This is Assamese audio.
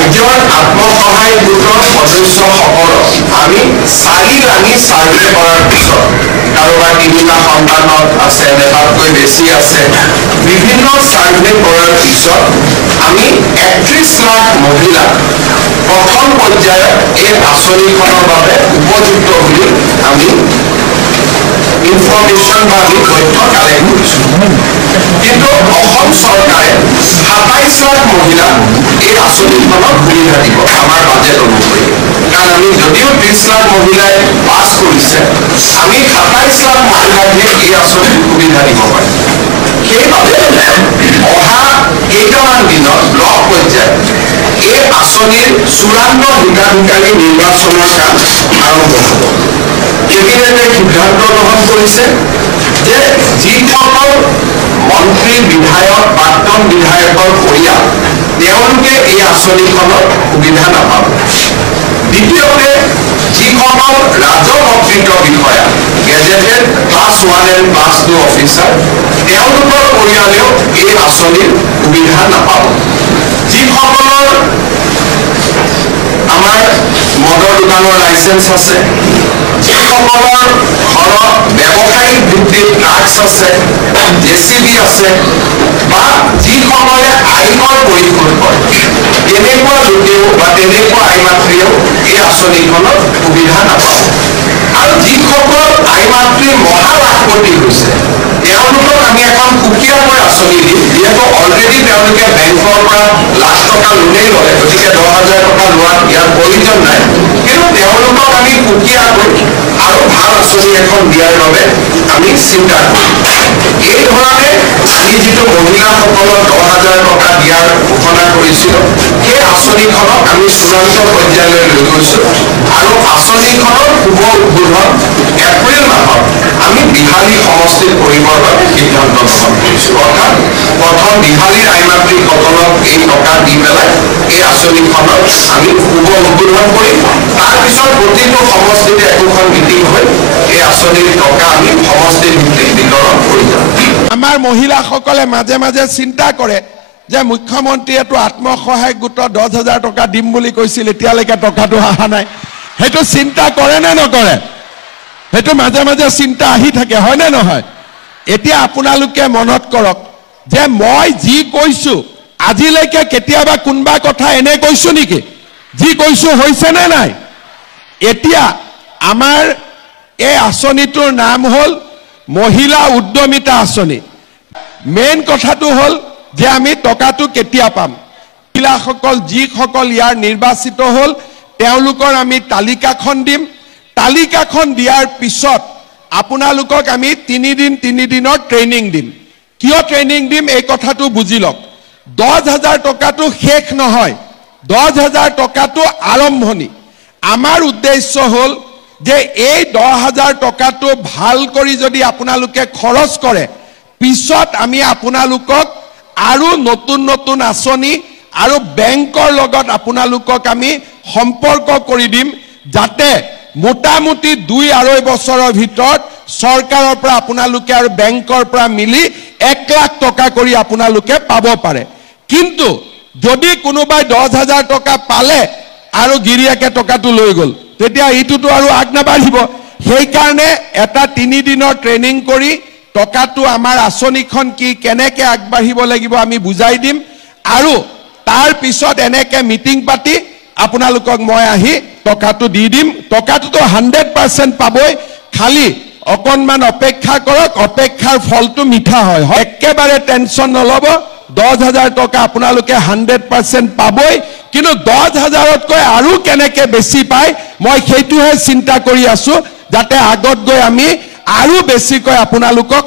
ৰাজ্যৰ আত্মসহায়ক গোটৰ সদস্যসকলক আমি 4 ৰাণী সাৰ্ভে কৰাৰ পিছত কাৰোবাৰ 3টা সন্তান আছে নেতাতকৈ বেছি আছে বিভিন্ন সাৰ্ভে কৰাৰ পিছত আমি 31 লাখ মহিলা প্ৰথম পৰ্যায়ত এই আঁচনিখনৰ বাবে উপযুক্ত বুলি আমি ইনফৰমেশ্যন বা আমি তথ্য কালেক্ট কৰিছোঁ কিন্তু অসম চৰকাৰে 27 লাখ মহিলা এই আঁচনিখনক সুবিধা দিব আমাৰ বাজেট অনুসৰি কাৰণ আমি যদিও 30 লাখ মহিলাই পাছ কৰিছে আমি 27 লাখ মহিলাকে এই আঁচনিৰ সুবিধা দিব পাৰিম সেইবাবে অহা কেইটামান দিনত ব্লক পৰ্যায়ত এই আঁচনিৰ চূড়ান্ত হিতাধিকাৰী নিৰ্বাচনৰ কাম আৰম্ভ হ'ব কেবিনেটে সিদ্ধান্ত গ্ৰহণ কৰিছে যে যিসকল মন্ত্ৰী বিধায়ক প্ৰাক্তন বিধায়কৰ পৰিয়াল তেওঁলোকে এই আঁচনিখনৰ সুবিধা নাপাব দ্বিতীয়তে যিসকল ৰাজপত্ৰিত বিষয়া gazetted class 1 and class 2 officer তেওঁলোকৰ পৰিয়ালেও এই আঁচনিৰ সুবিধা নাপাব যিসকলৰ আমাৰ মদৰ দোকানৰ লাইসেন্স আছে যিসকলৰ ঘৰত ব্যৱসায়িক ভিত্তিত ট্ৰাক্স আছে জেচিবি আছে বা যিসকলে আয়কৰ পৰিশোধ কৰে তেনেকুৱা লোকেও বা তেনেকুৱা আইমাতৃয়েও এই আঁচনিখনৰ সুবিধা নাপাব আৰু যিসকল আইমাতৃৰ মহালাখপতি হৈছে তেওঁলোকক আমি এখন সুকীয়াকৈ আঁচনি দিম যিহেতু অলৰেডি তেওঁলোকে বেংকৰ পৰা লাখ টকা লোনেই লয় গতিকে 10,000 টকা লোৱাত ইয়াৰ প্ৰয়োজন নাই কিন্তু তেওঁলোকক আমি সুকীয়াকৈ আৰু ভাল আঁচনি এখন দিয়াৰ বাবে আমি চিন্তা কৰিম এই ধৰণে আমি যিটো মহিলাসকলক 10,000 টকা দিয়াৰ ঘোষণা কৰিছিলোঁ সেই আঁচনিখনক আমি চূড়ান্ত পৰ্যায়লৈ লৈ গৈছোঁ আৰু আঁচনিখনৰ শুভ উদ্বোধন এপ্ৰিল মাহত আমি বিহালী সমষ্টিত কৰিবৰ বাবে সিদ্ধান্ত গ্ৰহণ কৰিছোঁ অৰ্থাৎ প্ৰথম বিহালীৰ আইমাতৃসকলক এই টকা দি পেলাই এই আঁচনিখনত আমি শুভ উদ্বোধন কৰিম তাৰপিছত প্ৰতিটো সমষ্টিতে একোখন মিটিং হৈ এই আঁচনিৰ টকা আমি সমষ্টিৰ ভিত্তিত বিতৰণ কৰি যাম আমাৰ মহিলাসকলে মাজে মাজে চিন্তা কৰে যে মুখ্যমন্ত্ৰীয়েতো আত্মসহায়ক গোটৰ 10,000 টকা দিম বুলি কৈছিল এতিয়ালৈকে টকাটো অহা নাই সেইটো চিন্তা কৰে নে নকৰে সেইটো মাজে মাজে চিন্তা আহি থাকে হয় নে নহয় এতিয়া আপোনালোকে মনত কৰক যে মই যি কৈছো আজিলৈকে কেতিয়াবা কোনবা কথা এনে কৈছো নেকি যি কৈছো হৈছে নে নাই এতিয়া আমাৰ এই আঁচনিটোৰ নাম হল মহিলা উদ্যমিতা আঁচনি মেইন কথাটো হল যে আমি টকাটো কেতিয়া পাম মহিলাসকল যিসকল ইয়াৰ নিৰ্বাচিত হল তেওঁলোকৰ আমি তালিকাখন দিম তালিকাখন দিয়াৰ পিছত আপোনালোকক আমি 3 দিনৰ ট্ৰেইনিং দিম কিয় ট্ৰেইনিং দিম এই কথাটো বুজি লওক 10,000 টকাটো শেষ নহয় 10,000 টকাটো আৰম্ভণি আমাৰ উদ্দেশ্য হল যে এই 10,000 টকাটো ভাল কৰি যদি আপোনালোকে খৰচ কৰে পিছত আমি আপোনালোকক আৰু নতুন আঁচনি আৰু বেংকৰ লগত আপোনালোকক আমি সম্পৰ্ক কৰি দিম যাতে মোটামুটি 2-2.5 বছৰৰ ভিতৰত চৰকাৰৰ পৰা আপোনালোকে আৰু বেংকৰ পৰা মিলি 1 লাখ টকা কৰি আপোনালোকে পাব পাৰে কিন্তু যদি কোনোবাই 10,000 টকা পালে আৰু গিৰিয়াকে টকাটো লৈ গল তেতিয়া ইটোটো আৰু আগনাবাঢ়িব সেই কাৰণে এটা 3 দিনৰ ট্ৰেইনিং কৰি টকাটো আমাৰ আঁচনিখন কি কেনেকৈ আগবাঢ়িব লাগিব আমি বুজাই দিম আৰু তাৰ পিছত এনেকে মিটিং পাতি আপোনালোকক মই আহি টকাটো দি দিম টকাটো 100% পাবই খালি অকনমান অপেক্ষা কৰক অপেক্ষাৰ ফলটো মিঠা হয় একেবাৰে টেনচন নলব 10,000 টকা আপোনালোকে 100% পাবই কিন্তু 10,000তকৈ আৰু কেনেকৈ বেছি পায় মই সেইটোহে চিন্তা কৰি আছো যাতে আগত গৈ আমি আৰু বেছিকৈ আপোনালোকক